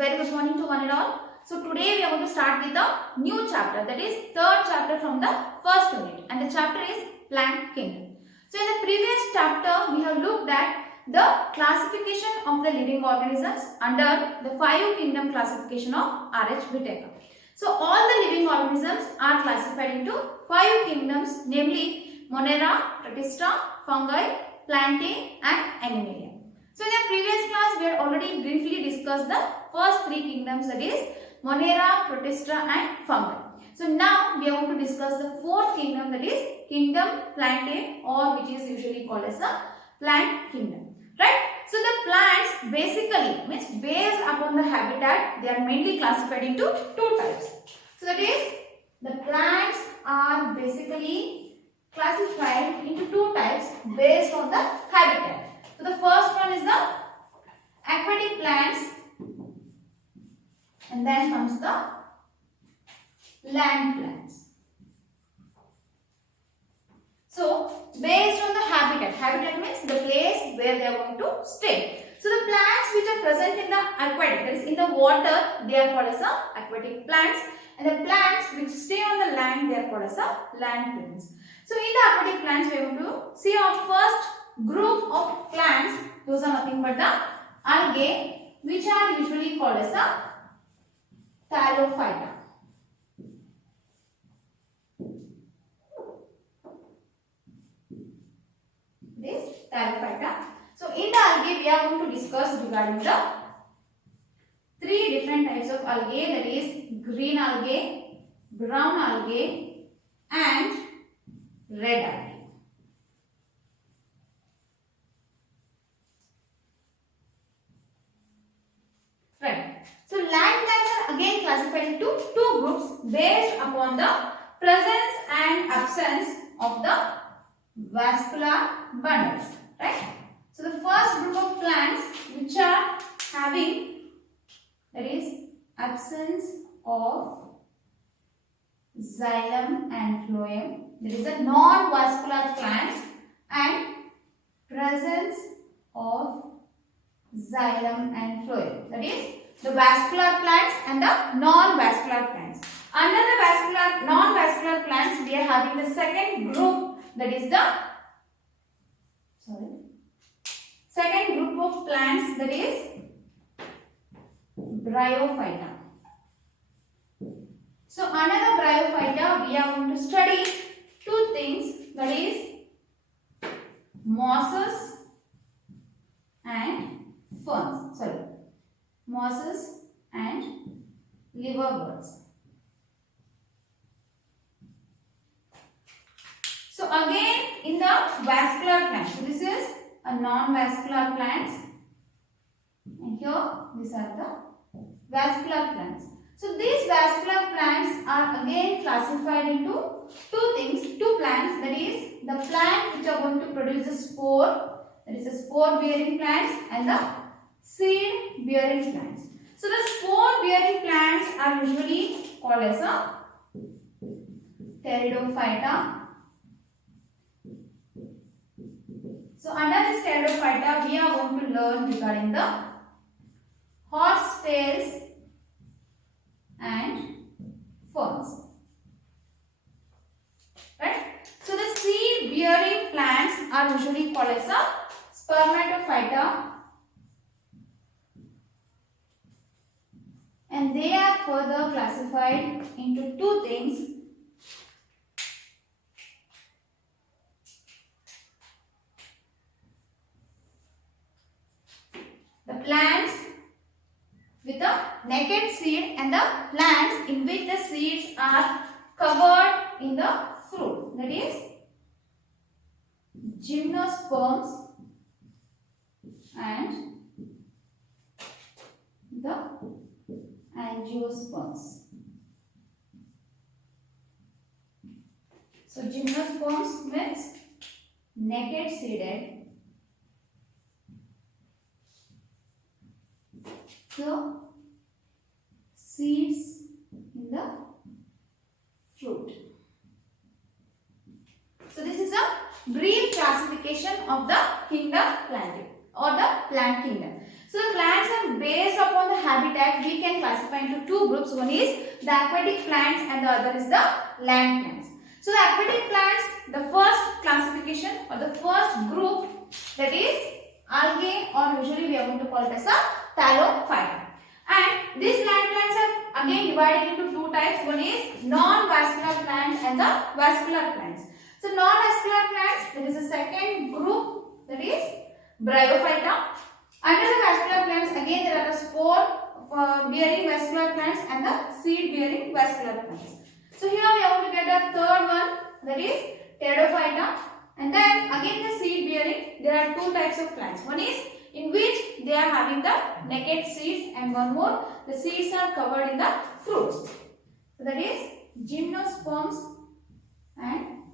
Very good morning to one and all. So today we are going to start with a new chapter, that is third chapter from the first unit, and the chapter is plant kingdom. So in the previous chapter we have looked at the classification of the living organisms under the 5 kingdom classification of R.H. Whittaker. So all the living organisms are classified into 5 kingdoms, namely Monera, Protista, Fungi, Plantae and Animalia. So in the previous class we had already briefly discussed the first 3 kingdoms, that is Monera, Protista and Fungi. So now we are going to discuss the fourth kingdom, that is kingdom Plantae, or which is usually called as the plant kingdom. Right? So the plants basically means based upon the habitat, they are mainly classified into 2 types. So that is the plants are basically classified into 2 types based on the habitat. So the first one is the aquatic plants, and then comes the land plants. So based on the habitat means the place where they are going to stay. So the plants which are present in the aquatic, that is in the water, they are called as the aquatic plants, and the plants which stay on the land, they are called as the land plants. So in the aquatic plants we are going to see our first group of plants. Those are nothing but the algae, which are usually called as the Thallophyta. This Thallophyta. So in the algae we are going to discuss regarding the 3 different types of algae, that is green algae, brown algae and red algae. Right. So land plants are again classified into 2 groups based upon the presence and absence of the vascular bundles. Right. So the first group of plants which are having, that is absence of xylem and phloem, that is the non-vascular plants, and presence of xylem and phloem, that is the vascular plants and the non-vascular plants. Under the non-vascular plants we are having the second group, that is the second group of plants, that is Bryophyta. So under the Bryophyta we are going to study 2 things, that is mosses and ferns, mosses and liverworts. So again in the vascular plants, so this is a non-vascular plants, and here these are the vascular plants. So these vascular plants are again classified into 2 things, 2 plants, that is the plant which are going to produce the spore, that is the spore bearing plants, and the seed bearing plants. So the spore bearing plants are usually called as a Pteridophyta. So under this Pteridophyta we are going to learn regarding the horsetails and ferns. Right? So the seed bearing plants are usually called as a Spermatophyta, and they are further classified into 2 things. The plants with a naked seed and the plants in which the seeds are covered in the fruit, that is gymnosperms and the angiosperms. So gymnosperms means naked seeded. So seeds in the fruit. So this is a brief classification of the kingdom Plantae or the plant kingdom. So the plants are based upon the habitat. We can classify into two groups. One is the aquatic plants and the other is the land plants. So the aquatic plants, the first classification or the first group, that is algae, or usually we are going to call it as a thallophyta. And these land plants are again divided into two types. One is non-vascular plants and the vascular plants. So non-vascular plants, that is the second group, that is bryophyta. Under the vascular plants, again there are the spore bearing vascular plants and the seed bearing vascular plants. So here we are going to get a third one, that is pteridophyta. And then again the seed bearing, there are two types of plants. One is in which they are having the naked seeds, and one more, the seeds are covered in the fruits. So that is gymnosperms and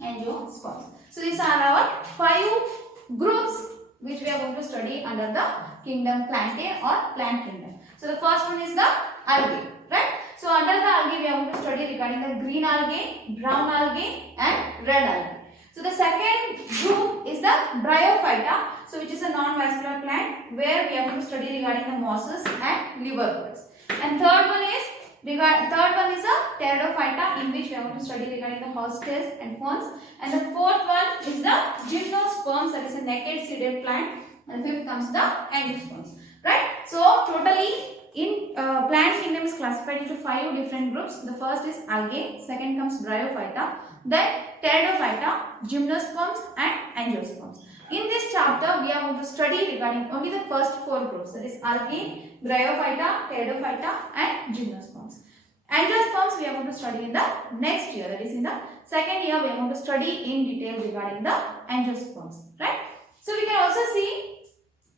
angiosperms. So these are our 5 groups which we are going to study under the kingdom Plantae or plant kingdom. So the first one is the algae, right? So under the algae we are going to study regarding the green algae, brown algae and red algae. So the second group is the bryophyta, so which is a non-vascular plant, where we are going to study regarding the mosses and liverworts. And third one is a pteridophyta, in which we are going to study regarding the horsetails and ferns. And the fourth one is the gymnosperms, that is a naked seeded plant. And fifth comes the angiosperms, right? So totally in plant kingdom is classified into 5 different groups. The first is algae, second comes bryophyta, then pteridophyta, gymnosperms and angiosperms. In this chapter, we are going to study regarding only the first 4 groups, that is algae, bryophyta, pteridophyta and gymnosperms. Angiosperms we are going to study in the next year, that is in the second year we are going to study in detail regarding the angiosperms, right? So we can also see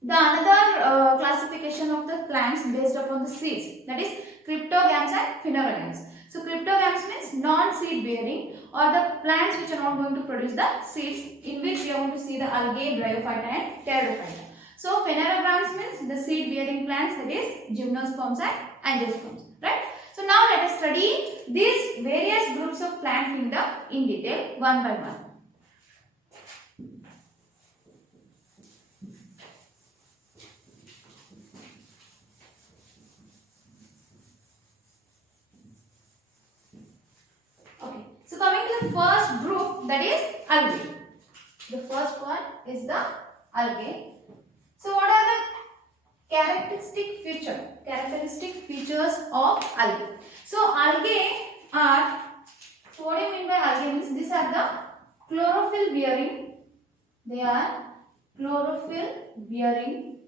the another classification of the plants based upon the seeds, that is cryptogams and phanerogams. So cryptogams means non-seed bearing, or the plants which are not going to produce the seeds, in which we are going to see the algae, bryophyta and pteridophyta. So phanerogams means the seed bearing plants, that is gymnosperms and angiosperms, right? So now let us study these various groups of plant kingdom in detail one by one. Okay, so coming to the first group, that is algae. The first one is the algae. So what are the characteristic features of algae? So algae are, so what do you mean by algae means these are the chlorophyll bearing, they are chlorophyll bearing,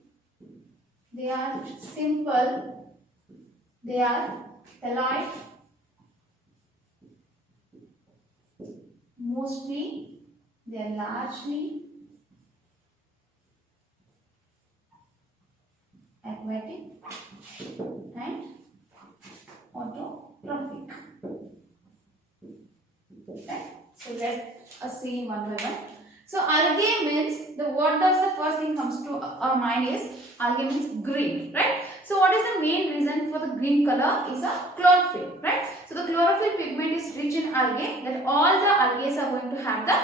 they are simple, they are thalloid, mostly they are largely aquatic and autotrophic. Okay, so let us see one by one. So algae means, what does the first thing comes to our mind is algae means green, right? So what is the main reason for the green color is a chlorophyll, right? So the chlorophyll pigment is rich in algae, that all the algae are going to have the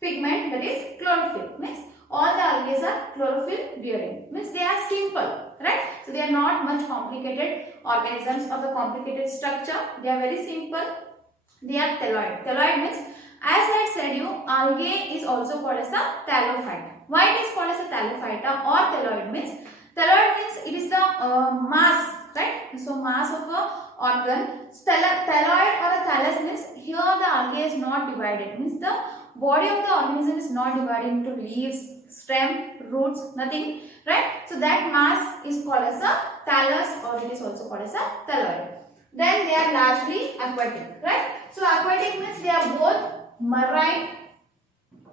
pigment, that is chlorophyll, means all the algae are chlorophyll bearing, means they are simple, right? So they are not much complicated organisms or the complicated structure, they are very simple. They are thalloid. Thalloid means, as I said you, algae is also called as a thallophyta. Why it is called as a thallophyta or thalloid means it is the mass, right? So mass of a organ. Thalloid or a thallus means here the algae is not divided, means the body of the organism is not divided into leaves, stem, roots, nothing, right? So that mass is called as a thallus, or it is also called as a thalloid. Then they are largely aquatic, right? So aquatic means they are both marine,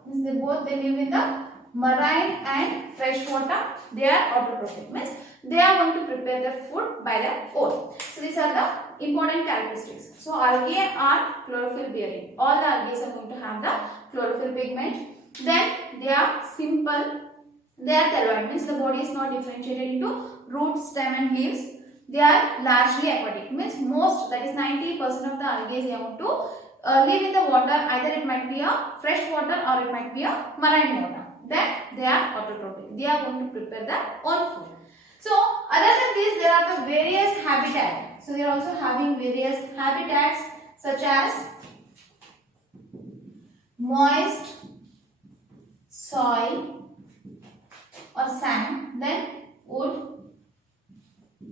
means they live in the marine and fresh water. They are autotrophic, means they are going to prepare their food by their own. So these are the important characteristics. So algae are chlorophyll bearing. All the algae are going to have the chlorophyll pigment. Then they are simple. They are thalloid, means the body is not differentiated into root, stem and leaves. They are largely aquatic, means most, that is 90% of the algae are going to live in the water. Either it might be a fresh water or it might be a marine water. Then they are autotrophic. They are going to prepare their own food. have various habitats. So they are also having various habitats such as moist soil or sand, then wood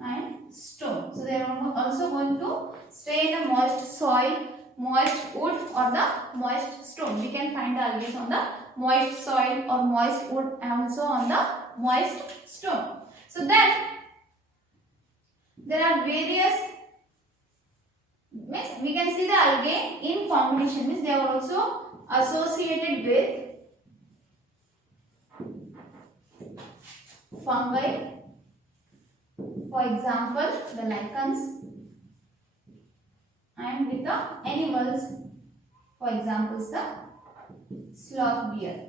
and stone. So they are also going to stay in the moist soil, moist wood or the moist stone. We can find the algae on the moist soil or moist wood and also on the moist stone. So then there are various, means we can see the algae in combination, means they are also associated with fungi, for example the lichens, and with the animals, for example the sloth bear.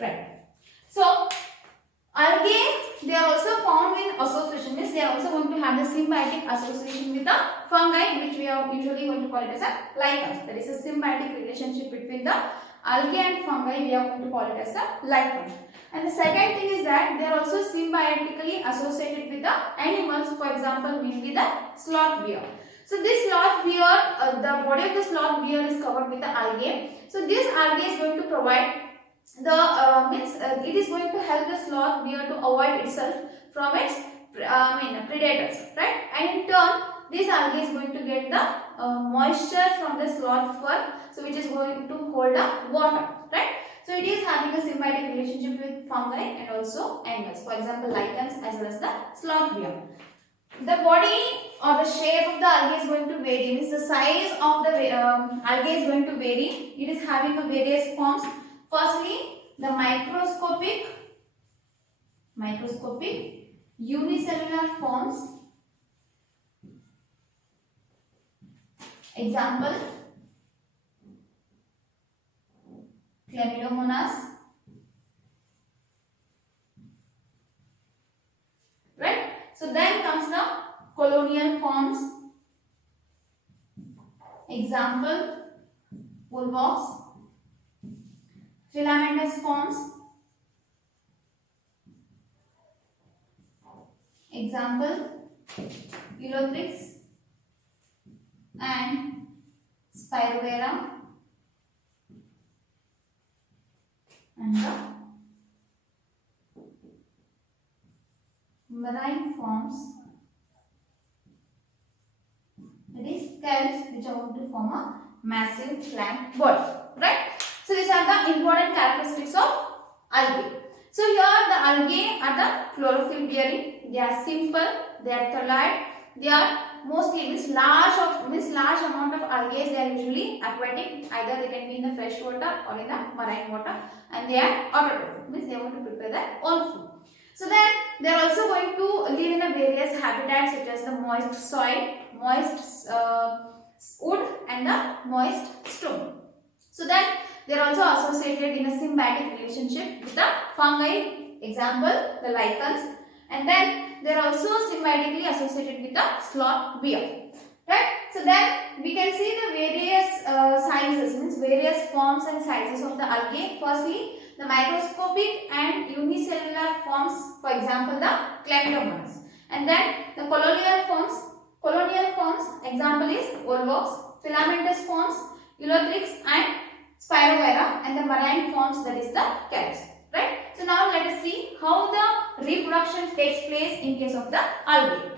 Right. So algae, they are also found in association, means they are also going to have the symbiotic association with the fungi, which we are usually going to call it as a lichens. There is a symbiotic relationship between the algae and fungi. We are going to call it as a lichen. And the second thing is that they are also symbiotically associated with the animals, for example mainly the sloth bear. So this sloth bear, the body of the sloth bear is covered with the algae. So this algae is going to provide the it is going to help the sloth bear to avoid itself from its predators, right? And in turn this algae is going to get the moisture from the sloth fur, so which is going to hold the water, right? So it is having a symbiotic relationship with fungi and also animals, for example lichens as well as the sloth bear. The body or the shape of the algae is going to vary, means the size of the algae is going to vary. It is having a various forms. Firstly, the microscopic unicellular forms. Example, Chlamydomonas. Right? So then comes the colonial forms. Example, Volvox. Filamentous forms. Example, Ulothrix and Spirovera, and the marine forms, that is scallops, which are going to form a massive plant body, right? So these are the important characteristics of algae. So here the algae are the chlorophyll bearing. They are simple, they are thalloid, they are mostly large amount of algae. They are usually aquatic, either they can be in the fresh water or in the marine water, and they are autotrophic, means they want to prepare their own food. So then they are also going to live in a various habitats such as the moist soil, moist wood and the moist stone. So then they are also associated in a symbiotic relationship with the fungi, example the lichens, and then they are also symbiotically associated with the sloth bear, right? So then we can see the various sizes, means various forms and sizes of the algae. Firstly, the microscopic and unicellular forms, for example the Chlamydomonas, and then the colonial forms, example is Volvox, filamentous forms, Ulothrix and Spirovera, and the marine forms, that is the scallops, right? So now let us see how the reproduction takes place in case of the algae.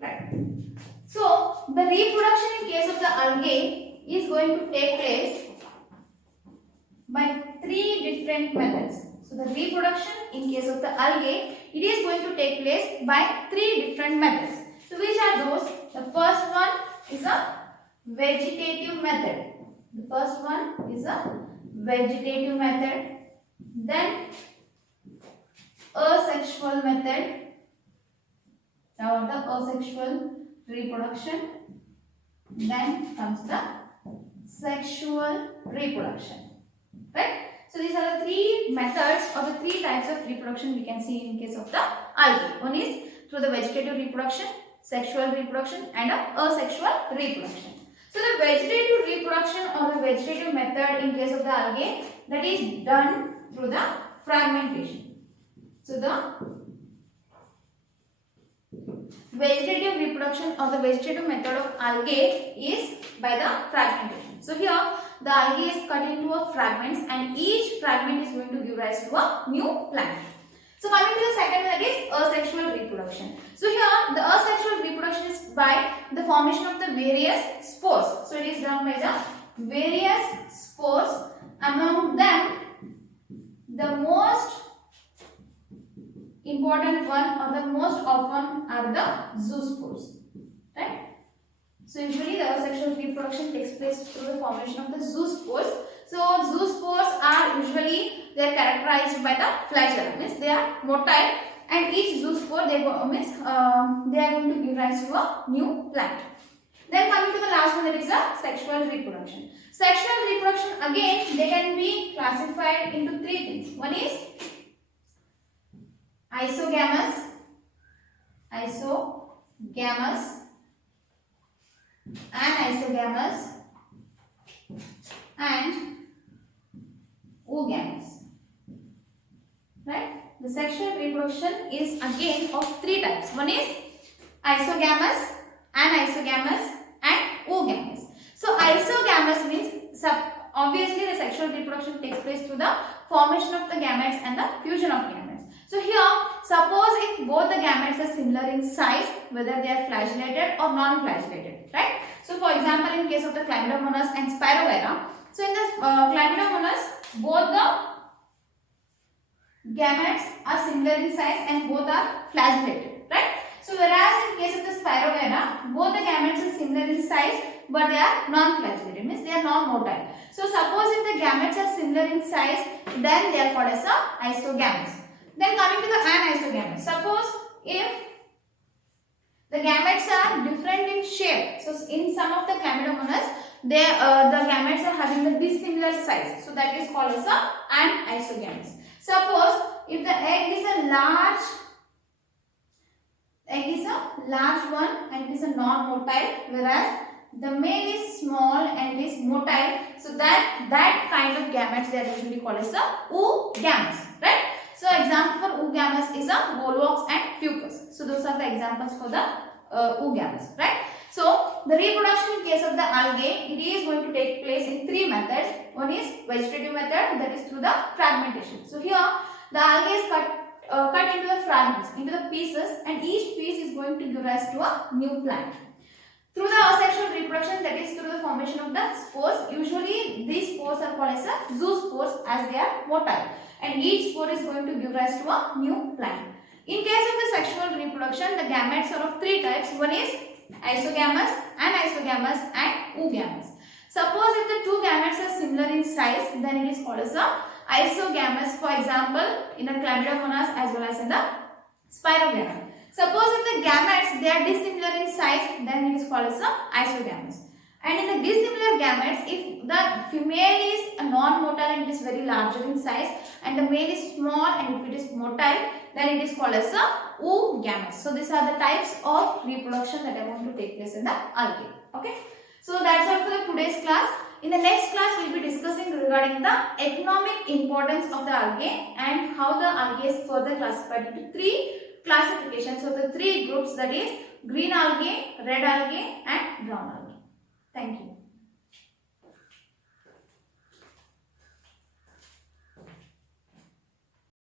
Right. So the reproduction in case of the algae is going to take place by three different methods. So the reproduction in case of the algae, it is going to take place by three different methods. So which are those? The first one is a vegetative method. The first one is a vegetative method. Then asexual method. Now the asexual reproduction. Then comes the sexual reproduction. Right? So these are the three methods or the three types of reproduction we can see in case of the algae. One is through the vegetative reproduction, sexual reproduction and asexual reproduction. So the vegetative reproduction or the vegetative method in case of the algae, that is done through the fragmentation. So the vegetative reproduction or the vegetative method of algae is by the fragmentation. So here the algae is cut into a fragments and each fragment is going to give rise to a new plant. So coming to the second, that is asexual reproduction. So here the asexual reproduction is by the formation of the various spores. So it is done by the various spores. Among them, the most important one or the most often are the zoospores, right? So usually the asexual reproduction takes place through the formation of the zoospores. So zoospores are usually they are characterized by the flagella, means they are motile, and each zoospore they are going to give rise to a new plant. Then coming to the last one, that is the sexual reproduction. Sexual reproduction again they can be classified into three things. One is isogamous, anisogamous, and oogamous. Right? The sexual reproduction is again of three types. One is isogamous, anisogamous, and oogamous. So isogamous means obviously the sexual reproduction takes place through the formation of the gametes and the fusion of gametes. So here, suppose if both the gametes are similar in size, whether they are flagellated or non-flagellated, right? So for example, in case of the Chlamydomonas and Spirogyra, so in the Chlamydomonas, both the gametes are similar in size and both are flagellated, right? So whereas in case of the Spirogyra, both the gametes are similar in size but they are non-flagellated, means they are non-motile. So suppose if the gametes are similar in size, then they are called as isogamous. Then coming to the anisogamous, suppose if the gametes are different in shape. So in some of the Chlamydomonas, the gametes are having the dissimilar size. So that is called as anisogamous. Suppose if the egg is a large one and it is a non-motile, whereas the male is small and it is motile, so that kind of gametes they are usually called as oogamous, right? So example for oogamous is a volvox and fucus. So those are the examples for the oogamous, right? So the reproduction in case of the algae, it is going to take place in three methods. One is vegetative method, that is through the fragmentation. So here the algae is cut into the fragments, into the pieces, and each piece is going to give rise to a new plant. Through the asexual reproduction, that is through the formation of the spores, usually these spores are called as zoospores as they are motile, and each spore is going to give rise to a new plant. In case of the sexual reproduction, the gametes are of three types. One is isogamous, anisogamous, and oogamous. Suppose if the two gametes are similar in size, then it is called as isogamous. For example, in the Chlamydomonas as well as in the Spirogyra. Suppose if the gametes they are dissimilar in size, then it is called as isogamous. And in the dissimilar gametes, if the female is a non-motile and it is very larger in size, and the male is small and if it is motile, then it is called as oogamous. So these are the types of reproduction that I want to take place in the algae. Okay. So that's all for today's class. In the next class, we will be discussing regarding the economic importance of the algae and how the algae is further classified into three classifications. So the three groups, that is green algae, red algae, and brown algae. Thank you.